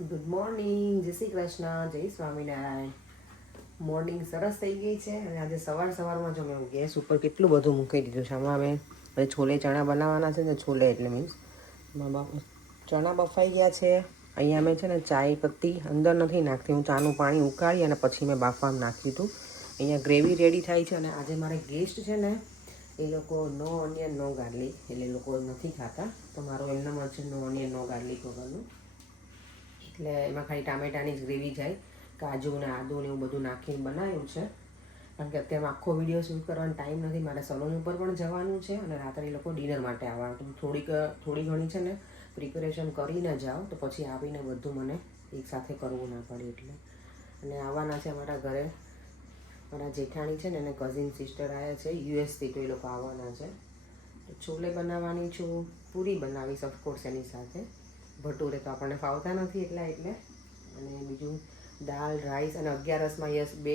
Good morning, જય શ્રી કૃષ્ણ, જય Swaminarayan. Morning સરસ થઈ ગઈ છે અને આજે સવારમાં જો મેં ગેસ ઉપર કેટલું બધું મૂકી દીધું છે. આમાં અમે હવે છોલે ચણા બનાવવાના છે ને, છોલે એટલે મીન્સ ચણા બફાઈ ગયા છે. અહીંયા મેં છે ને ચાય પત્તી અંદર નથી નાખતી, હું ચાનું પાણી ઉકાળી અને પછી મેં બાફવામાં નાખી દીધું. અહીંયા ગ્રેવી રેડી થાય છે અને આજે મારે ગેસ્ટ છે ને, એ લોકો નો ઓનિયન નો ગાર્લિક, એટલે એ લોકો નથી ખાતા, તો મારું એમનામાં છે નો ઓનિયન નો ગાર્લિક વગરનું. એટલે એમાં ખાલી ટામેટાની જ ગ્રેવી જાય, કાજુ ને આદુ ને એવું બધું નાખીને બનાવ્યું છે. કારણ કે અત્યારે આખો વિડીયો શૂટ કરવાનો ટાઈમ નથી, મારે સલૂન ઉપર પણ જવાનું છે અને રાત્રે એ લોકો ડિનર માટે આવવાનું. તો થોડી ઘણી છે ને પ્રિપેરેશન કરીને જાઓ તો પછી આવીને બધું મને એકસાથે કરવું ના પડે એટલે. અને આવવાના છે અમારા ઘરે મારા જેઠાણી છે ને એને કઝિન સિસ્ટર આવ્યા છે યુએસથી, તો એ લોકો આવવાના છે. છોલે બનાવવાની છું, પૂરી બનાવીશ ઓફકોર્સ એની સાથે. ભટુરે તો આપણને ફાવતા નથી એટલે. અને બીજું દાળ રાઈસ અને 11રસમાં યસ બે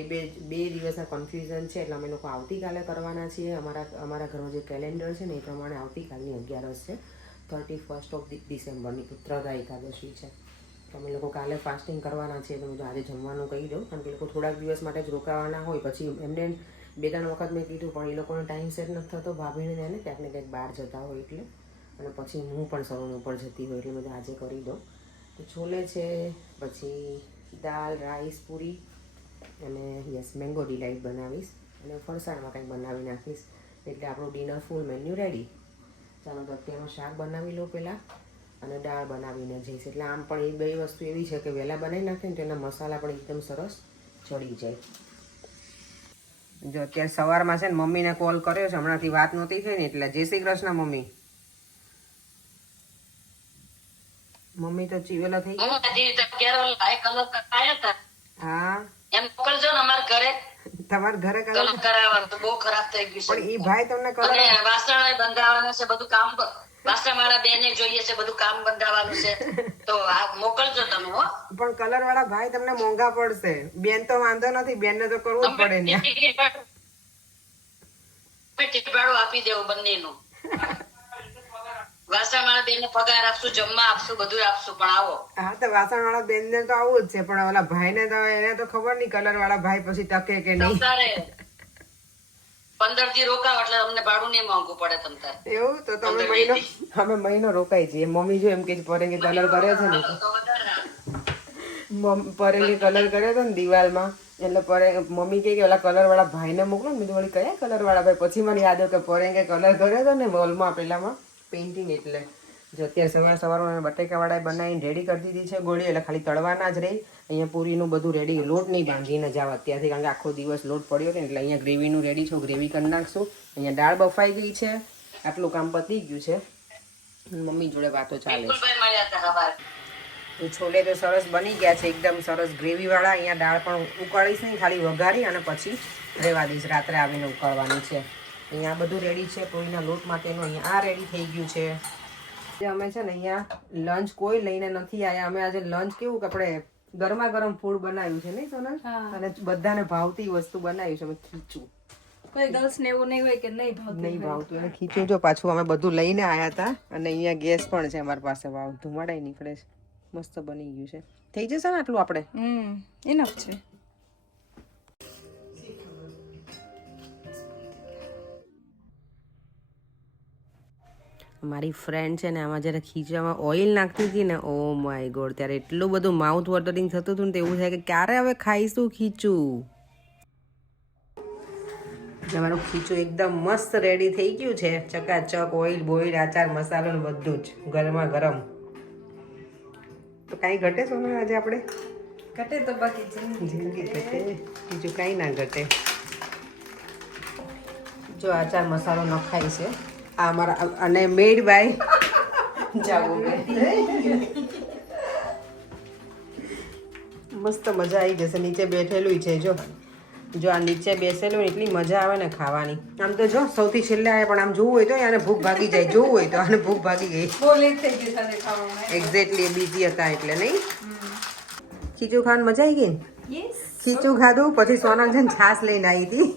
દિવસના કન્ફ્યુઝન છે એટલે અમે લોકો આવતીકાલે કરવાના છીએ. અમારા ઘરનું જે કેલેન્ડર છે ને એ પ્રમાણે આવતીકાલની 11રસ છે, 31 ડિસેમ્બરની પુત્રદા એકાદશી છે. તો અમે લોકો કાલે ફાસ્ટિંગ કરવાના છીએ. તો હું આજે જમવાનું કહી દઉં, કારણ કે એ લોકો થોડાક દિવસ માટે જ રોકાવાના હોય. પછી એમને 2-3 વખત મેં કીધું પણ એ લોકોનો ટાઈમ સેટ નથી થતો, ભાભીને એને ક્યાંક ને ક્યાંક બહાર જતા હોય એટલે. અને પછી હું પણ સલૂન ઉપર જતી હોય એટલે બધું આજે કરી દઉં. તો છોલે છે, પછી દાળ રાઈસ પૂરી અને યસ મેંગો ડિલાઇટ બનાવીશ અને ફરસાણમાં કંઈક બનાવી નાખીશ. એટલે આપણું ડિનર ફૂલ મેન્યુ રેડી. ચાલો તો અત્યારનું શાક બનાવી લો પહેલાં અને દાળ બનાવીને જઈશ. એટલે આમ પણ એ બે વસ્તુ એવી છે કે વહેલા બનાવી નાખે ને તો એના મસાલા પણ એકદમ સરસ ચડી જાય. જો અત્યારે સવારમાં છે ને મમ્મીને કોલ કર્યો છે, હમણાંથી વાત નહોતી થઈ ને એટલે. જય શ્રી કૃષ્ણ મમ્મી. મમ્મી તો ચીવેલા થઈ ગયા. હા એમ મોકલજો ને અમારા ઘરે. તમારા ઘરે કલર કરાવવાનું તો બહુ ખરાબ થઈ ગયું છે. પણ ઈ ભાઈ તમને કલર અને વાસણ બંધાવવાનું છે, બધું કામ વાસણ વાળા બેને જોઈએ છે, બધું કામ બંધાવવાનું છે. તો આ મોકલજો તમે હો. પણ કલર વાળા ભાઈ તમને મોંઘા પડશે. બેન તો વાંધો નથી, બેન ને તો કરવું જ પડે ને. ટિકિટ ભાડું આપી દેવું બંનેનું. વાસણવાળા બેનને પગાર આપશું, જમવા આપશું, બધું આપશું, પણ આવો. હા તો વાસણવાળા બેનને તો આવું જ છે, પણ ઓલા ભાઈને તો એને તો ખબર નહીં કલર વાળા ભાઈ પછી ટકે કે નહીં. 15 દી રોકાવ એટલે અમને ભાડું નહીં માંગવું પડે તમતારે. એવું તો તમે અમે મહિનો રોકાઈ છીએ. મમ્મી જો એમ કે પરેંગે કલર કરે છે ને, પરેંગે કલર કર્યો હતો ને દિવાલમાં, એટલે મમ્મી કે ઓલા કલર વાળા ભાઈને મોકલો ને. મેં કયા કલર વાળા ભાઈ? પછી મને યાદ આવ્યું કે પરેંગે કલર કર્યો હતો ને વોલમાં પેલામાં પેઇન્ટિંગ. એટલે જો અત્યારે સવારમાં બટેકાવાળા બનાવીને રેડી કરી દીધી છે ગોળી, એટલે ખાલી તળવાના જ રહી. અહીંયા પૂરીનું બધું રેડી, લોટ નહીં બાંધીને જાવ અત્યારથી, કારણ કે આખો દિવસ લોટ પડ્યો છે. એટલે અહીંયા ગ્રેવીનું રેડી છે, ગ્રેવી કરી નાખશું. અહીંયા દાળ બફાઈ ગઈ છે, આટલું કામ પતી ગયું છે. મમ્મી જોડે વાતો ચાલે છે. છોલે તો સરસ બની ગયા છે, એકદમ સરસ ગ્રેવીવાળા. અહીંયા દાળ પણ ઉકાળીશ નહીં, ખાલી વઘારી અને પછી રહેવા દઈશ, રાત્રે આવીને ઉકાળવાની છે. અહીંયા બધું રેડી છે પૂરીના લોટ માટેનું. અહીંયા આ રેડી થઈ ગયું છે. અમે છે ને અહીંયા લંચ કોઈ લઈને નથી આવ્યા. અમે આજે લંચ કેવું કે આપણે ગરમા ગરમ ફૂડ બનાવ્યું છે નહીં સોનલ, અને બધાને ભાવતી વસ્તુ બનાવ્યું છે. અમે ખીચું, કોઈ ગર્લ્સ ને એવું નહીં હોય કે નહીં ભાવતું એને ખીચું. જો પાછું અમે બધું લઈને આવ્યા હતા અને અહીંયા ગેસ પણ છે અમારી પાસે. વાવ, ધુમાડાય નીકળે છે. મસ્ત બની ગયું છે. થઈ જશે ને આટલું આપણે? ઇનફ છે. મારી ફ્રેન્ડ છે ને આમાં જ્યારે ખીચામાં ઓઇલ નાખતી હતી ને, ઓ માય ગોડ, ત્યારે એટલું બધું માઉથ વોટરિંગ થતું હતું ને, તો એવું થાય કે ક્યારે હવે ખાઈશું ખીચું. અમારું ખીચું એકદમ મસ્ત રેડી થઈ ગયું છે, ચકાચક. ઓઇલ બોઇલ આચાર મસાલો ને બધું જ ગરમા ગરમ. તો કાંઈ ઘટે સોનું આજે આપણે? ઘટે તો બાકી જિંદગી ઘટે, બીજું કાંઈ ના ઘટે. જો આચાર મસાલો નખાય છે આ અમારા, અને મેડ બાય જાવો. મસ્ત મજા આવી જશે. નીચે બેઠેલું છે, જો આ નીચે બેસેલું એટલી મજા આવે ને ખાવાની. આમ તો જો સૌથી છેલ્લે આવે, પણ આમ જોવું હોય તો આને ભૂખ ભાગી જાય. જોવું હોય તો આને ભૂખ ભાગી ગઈ. એક્ઝેક્ટલી, બીજી હતા એટલે. નહીં ખીચું ખાવાની મજા આવી ગઈ. ખીચું ખાધું પછી સોનલ છે ને છાશ લઈને આવી હતી,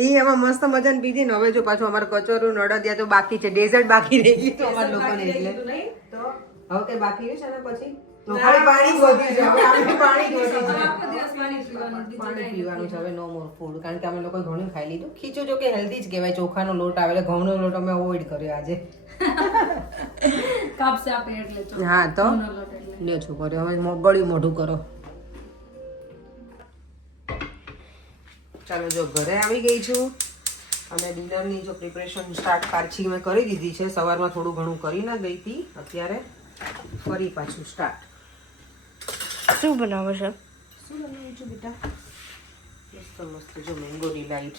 એ એમાં મસ્ત મજાને પીધી ને. હવે જો પાછું અમારે કચોરું નડદિયા તો બાકી છે, ડેઝર્ટ બાકી રહી ગયું તો અમારા લોકોને. એટલે તો હવે કઈ બાકી રહ્યું છે ને પછી તો ખાલી પાણી ગોતી છે હવે આપણે પાણી ગોતી છે આખો દિવસ પાણી પીવાનું બીજું પાણી પીવાનું છે હવે નો મોર ફૂડ કારણ કે અમે લોકો ઘણું ખાઈ લીધું ખીચું જો કે હેલ્ધી જ કહેવાય ચોખાનો લોટ આવે એટલે ઘઉંનો લોટ અમે અવોઇડ કર્યો આજે કાપસે આપે એટલે હા તો ઘઉંનો લોટ એટલે. લ્યો છોકરીઓ હવે ગળ્યું મોઢું કરો ચાલો જો ઘરે આવી ગઈ છું અને ડિનરની જો પ્રિપરેશન સ્ટાર્ટ પાછી મેં કરી દીધી છે સવારમાં થોડું ઘણું કરી ના ગઈ હતી અત્યારે ફરી પાછું સ્ટાર્ટ શું બનાવો છો? શું બનાવું છું બેટા મસ્ત મસ્ત જો મેંગો ડિલાઇટ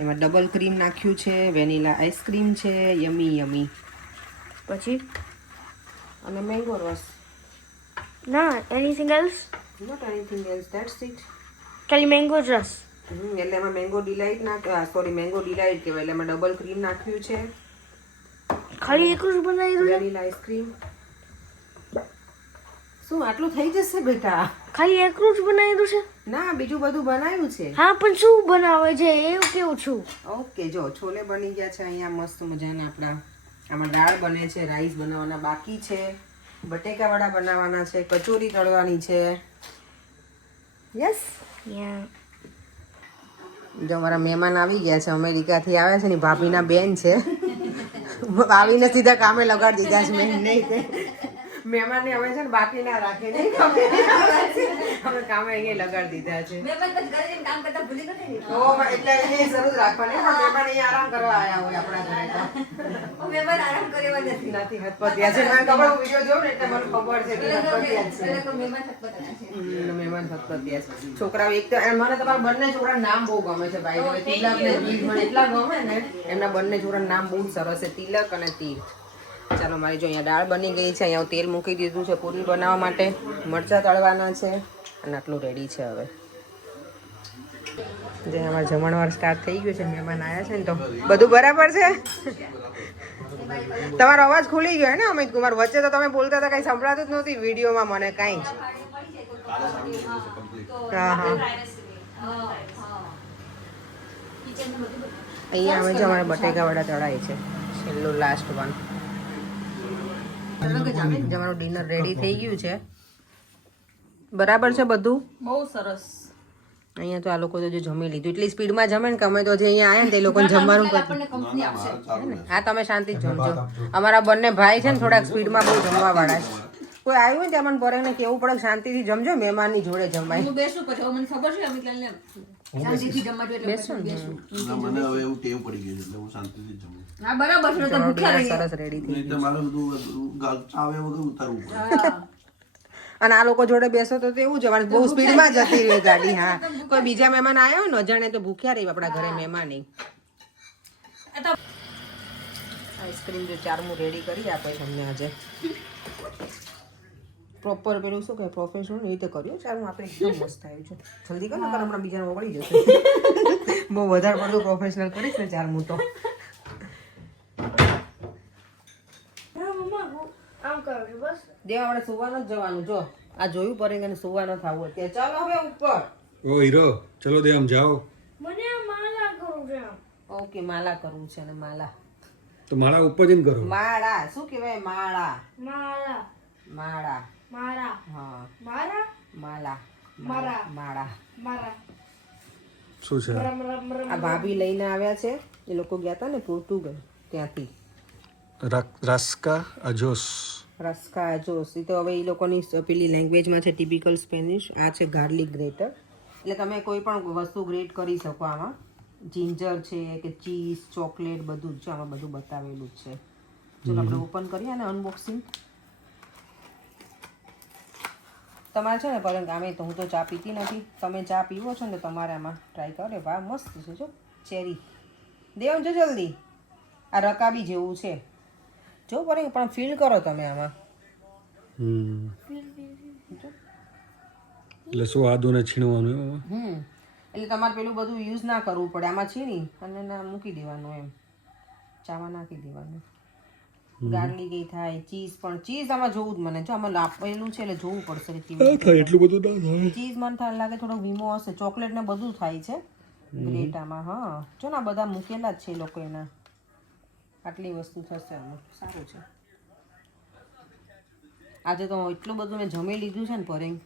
એમાં ડબલ ક્રીમ નાખ્યું છે વેનીલા આઈસ્ક્રીમ છે યમી યમી પછી અને મેંગો રસ ના anything else? Not anything else that's it ખાલી મેંગો રસ. એટલે એમાં mango delight sorry mango delight કહેવાય એટલે એમાં ડબલ ક્રીમ નાખ્યું છે ખાલી એકલું જ બનાવી દઉં? વેનીલા આઈસ્ક્રીમ શું આટલું થઈ જશે બેટા ખાલી એકલું જ બનાવી દઉં છે? ના બીજું બધું બનાવ્યું છે હા પણ શું બનાવે છે એવું કેવું છું? ઓકે જો છોલે બની ગયા છે અહીંયા મસ્ત મજાના આપણા આમાં દાળ બને છે રાઈસ બનાવવાના બાકી છે બટેકાવાળા બનાવવાના છે કચોરી તળવાની છે યસ યા જો અમારા મહેમાન આવી ગયા છે અમેરિકાથી આવ્યા છે ને ભાભીના બેન છે આવીને સીધા કામે લગાડી દીધા છે મેં નહીં મહેમાનને અમે છે ને બાકી ના રાખે નહીં અમે કામે અહીંયા લગાડી દીધા છે એટલે અહીંયા શરૂ જ રાખવાની પણ મહેમાન અહીંયા આરામ કરવા આવ્યા હોય આપણા ઘરે તો નથી હતપત્યા છે મને ખબર હું વિડીયો જોઉં ને એટલે મને ખબર છે કે હતપત્યા છે મહેમાન હતપત્યા છે છોકરાઓ એક તો મને તમારા બંને છોકરાના નામ બહુ ગમે છે ભાઈ હવે તિલક ને તીર્થ મને એટલા ગમે ને એમના બંને છોકરાના નામ બહુ સરસ છે તિલક અને તીર્થ ચાલો મારી જો અહીંયા દાળ બની ગઈ છે અહીંયા તેલ મૂકી દીધું છે પૂરી બનાવવા માટે મરચાં તળવાના છે અને આટલું રેડી છે હવે જે અમારે જમણવાર સ્ટાર્ટ થઈ ગયું છે મહેમાન આવ્યા છે ને તો બધું બરાબર છે તમારો અવાજ ખુલી ગયો ને અમિત કુમાર વચ્ચે તો તમે બોલતા હતા કઈ સંભળાતું જ નહોતી વિડીયોમાં મને કાંઈ જ હા હા અહીંયા અમે જો અમારા બટેકાવાળા તળાય છે છેલ્લું લાસ્ટ વન તમારું ડિનર રેડી થઈ ગયું છે બરાબર છે બધું બહુ સરસ અહીંયા તો આ લોકો તો જો જમી લીધું એટલી સ્પીડમાં જમે ને કે અમે તો જે અહીંયા આવ્યા ને તે લોકોને જમવાનું આપણને કંપની આપશે હા તમે શાંતિ જ જમજો અમારા બંને ભાઈ છે ને થોડાક સ્પીડમાં બહુ જમવા વાળા છે કોઈ આવ્યું ને ત્યાં મને પરેને કેવું પડે શાંતિથી જમજો મહેમાનની જોડે જમાય હું બેસું પછી હવે મને ખબર છે અમિત લાલને શાંતિથી જમવા જોઈએ એટલે બેસો ને મને હવે એવું ટેવ પડી ગઈ છે એટલે હું શાંતિથી જ જમું. હા બરાબર છે તો ભૂખ્યા રહીએ સરસ રેડી થઈ નહીં તો મારે બધું ચાવે વગર ઉતારવું પડે. અને આ લોકો જોડે બેસો તો એવું જવાનું બહુ સ્પીડમાં જતી રહે ગાડી હા કોઈ બીજા મહેમાન આવ્યા હોય ને અજાણે તો ભૂખ્યા રહી આપણા ઘરે મહેમાન આઈસ્ક્રીમ જો ચારમું રેડી કરી આપે તમને આજે પ્રોપર પેલું શું કે પ્રોફેશનલ એ રીતે કર્યું ચારમું આપણે એકદમ મસ્ત આવ્યું છે જલ્દી કર ને હમણાં બીજાને ઓગળી જશે બહુ વધારે પડતું પ્રોફેશનલ કરીશ ને ચારમું તો આમ કરો છો બસ. દેવા આપણે સુવાનું જ જવાનું જો આ જોયું પડે કે સુવા ન થવું અત્યારે ચાલો હવે ઉપર ઓ હીરો ચલો દે આમ જાઓ મને આ માલા કરું છે. ઓકે માલા કરવું છે ને માલા તો મારા ઉપર જઈને કરો માળા શું કહેવાય માળા માલા માળા મારા હા મારા માલા મારા. માળા મારા શું છે રમ રમ રમ. આ ભાભી લઈને આવ્યા છે એ લોકો ગયા હતા ને પોર્ટુગલ ત્યાંથી રાસ્કા અજોસ રસ્કા જોસ એ તો હવે એ લોકોની પેલી લેંગ્વેજમાં છે ટિપિકલ સ્પેનિશ આ છે ગાર્લિક ગ્રેટર એટલે તમે કોઈ પણ વસ્તુ ગ્રેટ કરી શકો આમાં જિંજર છે કે ચીઝ ચોકલેટ બધું જ છે આમાં બધું બતાવેલું જ છે ચલો આપણે ઓપન કરીએ ને અનબોક્સિંગ તમારે છે ને પરંતુ આમે તો હું તો ચા પીતી નથી તમે ચા પીવો છો ને તમારે આમાં ટ્રાય કરે વાહ મસ્ત છે જો ચેરી દેવ જો જલ્દી આ રકાબી જેવું છે જો પણ ફીલ કરો તમે આમાં એટલે શું આદુ ને છીણવાનું એમાં એટલે તમારે પેલું બધું યુઝ ના કરવું પડે આમાં છીણી અને ના મૂકી દેવાનું એમ ચામાં નાખી દેવાનું ગાર્લિક એ થાય ચીઝ પણ ચીઝ આમાં જોવું જ મને જો આમાં લાપેલું છે એટલે જોવું પડશે કે કેવું થાય એટલું બધું ના થાય ચીઝ મને થાય લાગે થોડો વીમો હશે ચોકલેટ ને બધું થાય છે ગ્રેટ આમાં હા જો ને આ બધા મૂકેલા જ છે એ લોકો એના આટલી વસ્તુ થશે આમાં સારું છે આજે તો એટલું બધું મેં જમી લીધું છે ને પરેંગ,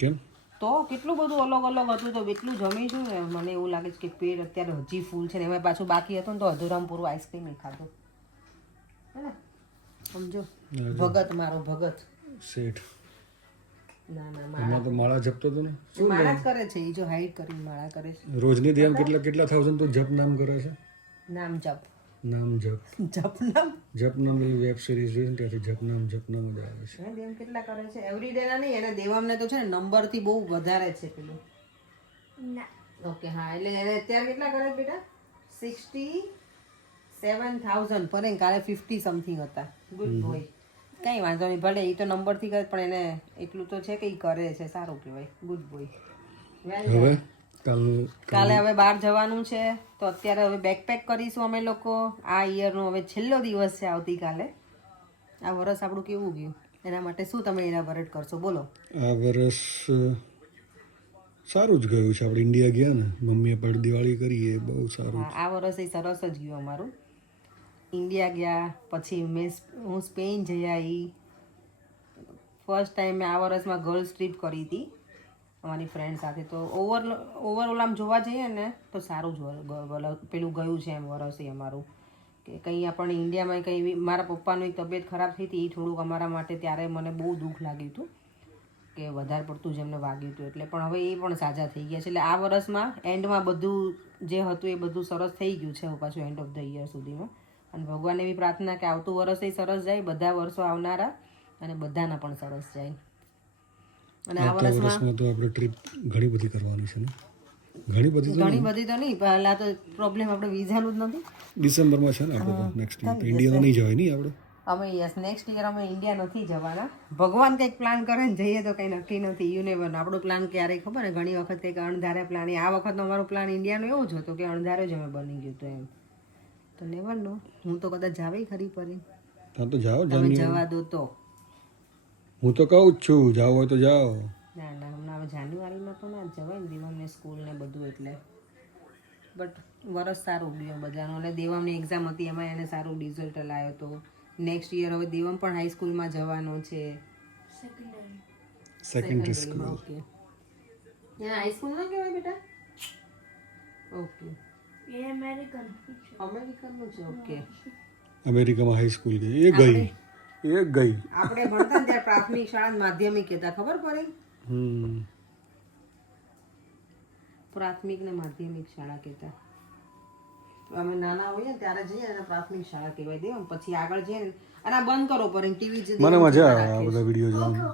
કેમ? તો કેટલું બધું અલગ અલગ હતું, તો એટલું જમીશું ને મને એવું લાગે છે કે પેટ અત્યારે હજી ફૂલ છે ને એમાં પાછું બાકી હતું ને તો અધૂરામ પૂરું આઈસ્ક્રીમ નહીં ખાધું, હે ને? સમજો ભગત મારો ભગત. શેઠ ના ના એમાં તો માળા જપતો હતો ને. માળા જ કરે છે એ, જો હાઈટ કરીને માળા કરે છે. રોજની ધ્યાન કેટલા થાઉઝન્ડ તો જપ નામ કરે છે. નામ જપ નામ જપ જપ નામ જપ નામ વેબ સિરીઝ જોઈને ત્યાંથી જપ નામ જ આવે છે. હે દેવ કેટલા કરે છે એવરીડે ના નહીં, એને દેવામને તો છે ને નંબર થી બહુ વધારે છે પેલું. ના. ઓકે હા, એટલે એને અત્યારે કેટલા કરે છે બેટા? 67,000 પર કાલે 50 સમથિંગ હતા. ગુડ બોય, કઈ વાંધો નહીં, ભલે એ તો નંબર થી કરે પણ એને એટલું તો છે કે એ કરે છે, સારું કહેવાય. Good boy. હવે કાલે હવે બહાર જવાનું છે તો અત્યારે હવે બેકપેક કરીશું અમે લોકો. આ યરનો હવે છેલ્લો દિવસ છે આવતીકાલે. આ વરસ આપણું કેવું ગયું એના માટે શું તમે ઇલાબોરેટ કરશો, બોલો. આ વર્ષ સારું જ ગયું છે. આપણે ઇન્ડિયા ગયા ને, મમ્મીએ પર દિવાળી કરી, એ બહુ સારું. હા, આ વરસ એ સરસ જ ગયું અમારું. ઇન્ડિયા ગયા, પછી હું સ્પેન જઈ આવી. ફર્સ્ટ ટાઈમ મેં આ વર્ષમાં ગર્લ્સ ટ્રીપ કરી હતી અમારી ફ્રેન્ડ સાથે. તો ઓવરઓલ આમ જોવા જઈએ ને તો સારું જ પેલું ગયું છે એમ વરસ એ અમારું. કે કંઈ આપણને ઇન્ડિયામાં કંઈ, મારા પપ્પાની તબિયત ખરાબ થઈ હતી એ થોડુંક અમારા માટે ત્યારે મને બહુ દુઃખ લાગ્યું હતું કે વધારે પડતું જ એમને વાગ્યું હતું, એટલે પણ હવે એ પણ સાજા થઈ ગયા છે. એટલે આ વર્ષમાં એન્ડમાં બધું જે હતું એ બધું સરસ થઈ ગયું છે પાછું એન્ડ ઓફ ધ યર સુધીમાં. અને ભગવાનને એવી પ્રાર્થના કે આવતું વર્ષ એ સરસ જાય, બધા વર્ષો આવનારા અને બધાના પણ સરસ જાય. અને આ વર્ષમાં તો આપણે ટ્રીપ ઘણી બધી કરવાની છે ને. ઘણી બધી તો નહીં, પહેલા તો પ્રોબ્લેમ આપણે વિઝાનું જ નથી. ડિસેમ્બરમાં છે ને આપણે નેક્સ્ટ યર ઇન્ડિયા તો નહીં જવાય નહીં આપણે. અમે યસ નેક્સ્ટ યર અમે ઇન્ડિયા નથી જવાના. ભગવાન કંઈક પ્લાન કરે ને જઈએ તો કંઈ નક્કી નથી. યુ નેવર નો. આપણો પ્લાન ક્યારેય ખબર ને ઘણી વખત કંઈક અણધારે પ્લાન. આ વખતનો અમારો પ્લાન ઇન્ડિયાનો એવો જ હતો કે અણધારે જ અમે બની ગયું હતું એમ. તો નેવર નો, હું તો કદાચ જાવે ખરી પડી. હા તો જાઓ, તમે જવા દો તો. હું તો કહું જ છું જાઓ હોય તો જાઓ. ના ના, હમણાં હવે જાન્યુઆરીમાં તો ના જવાય ને, દેવામને સ્કૂલ ને બધું એટલે. બટ વરસ સારું ગયું બધાનું. અને દેવમની એક્ઝામ હતી એમાં એને સારું રિઝલ્ટ લાવ્યો હતો. નેક્સ્ટ યર હવે દેવમ પણ હાઈસ્કૂલમાં જવાનો છે. Secondary school. ઓકે, ત્યાં હાઈસ્કૂલ ના કહેવાય બેટા? ઓકે, એ અમેરિકન. અમેરિકનનું છે. ઓકે, અમેરિકામાં હાઈસ્કૂલ ગઈ, એ ગઈ. આપણે ભણતા ત્યારે પ્રાથમિક શાળા માધ્યમિક કહેતા, ખબર પડી? પ્રાથમિક ને માધ્યમિક શાળા કહેતા. અમે નાના હોઈએ ત્યારે જઈએ અને પ્રાથમિક શાળા કહેવાય દેવા. પછી આગળ જઈએ ને, અને આ બંધ કરો પર ટીવી જ. મને મજા આવે આ બધા વિડીયો જોવાની.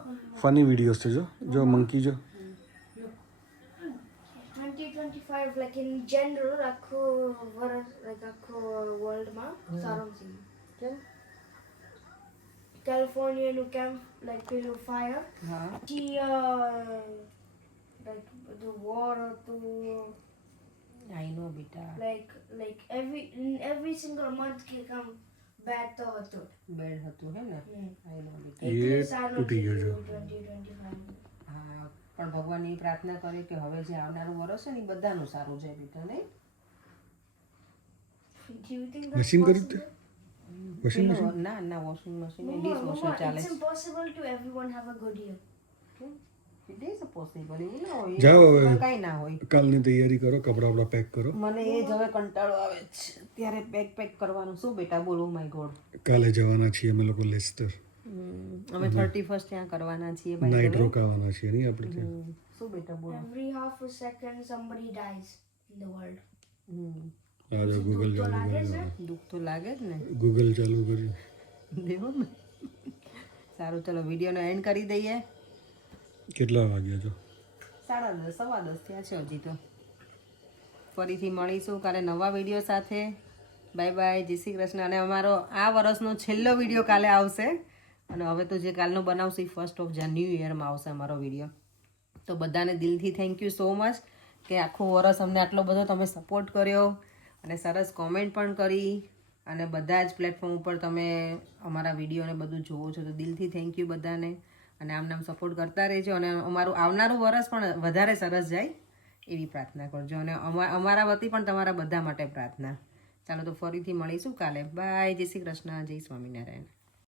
ફની વિડીયોઝ છે. જો મંકી જો 2025 like in general આખું વર્ષ like આખું વર્લ્ડમાં સારું છે. કેલિફોર્નિયાનું કેમ્પ like પેલું ફાયર હા, like બધું વોર હતું. આઈ નો બેટા. like every single month કે કામ બેડ તો હતું. બેડ હતું હે ને. આઈ નો બેટા. એ તૂટી ગયો છે. 2025. હા, પણ ભગવાનની પ્રાર્થના કરી કે હવે જે આવનારું વર્ષ છે ને એ બધાનું સારું છે બેટા. નહીં Do you think that's machine કર્યું possible? તે વોશિંગ મશીન. ના ના, washing machine Mama, dish washer Mama, ચાલે it's છે. impossible to everyone have a good year. It is possible. એવું ના હોય, જાઓ હવે. કઈ ના હોય. કાલની તૈયારી કરો, કપડા પેક કરો. મને એ જ હવે કંટાળો આવે છે ત્યારે પેક કરવાનું. શું બેટા બોલો? માય ગોડ, કાલે જવાના છીએ અમે લોકો લેસ્ટર. અમે 31st ત્યાં કરવાના છીએ ભાઈ. નાઇટ રોકાવાના છીએ નહીં આપણે ત્યાં. શું બેટા બોલો? Every half a second somebody dies in the world. આ જો ગૂગલ તો ચાલુ લાગે કર્યું. છે. દુઃખ તો લાગે જ ને. ગૂગલ ચાલુ કર્યું. દેવો ને. સારું, ચલો વિડીયોનો એન્ડ કરી દઈએ. કેટલા વાગ્યા છો? 10:30 10:15 થયા છે હજી તો. ફરીથી મળીશું કાલે નવા વિડીયો સાથે. બાય બાય, જય શ્રી કૃષ્ણ. અને અમારો આ વર્ષનો છેલ્લો વિડીયો કાલે આવશે. અને હવે તો જે કાલનો બનાવશે એ 1st of ન્યૂ યરમાં આવશે અમારો વિડીયો. તો બધાને દિલથી થેન્ક યુ સો મચ કે આખું વર્ષ અમને આટલો બધો તમે સપોર્ટ કર્યો અને સરસ કોમેન્ટ પણ કરી અને બધા જ પ્લેટફોર્મ ઉપર તમે અમારા વિડીયોને બધું જોવો છો. તો દિલથી થેન્ક યુ બધાને. અને આમ સપોર્ટ કરતા રહેજો અને અમારું આવનારું વર્ષ પણ વધારે સરસ જાય એવી પ્રાર્થના કરજો. અને અમારા વતી પણ તમારા બધા માટે પ્રાર્થના. ચાલો તો ફરીથી મળીશું કાલે. બાય, જય શ્રી કૃષ્ણ, જય સ્વામિનારાયણ.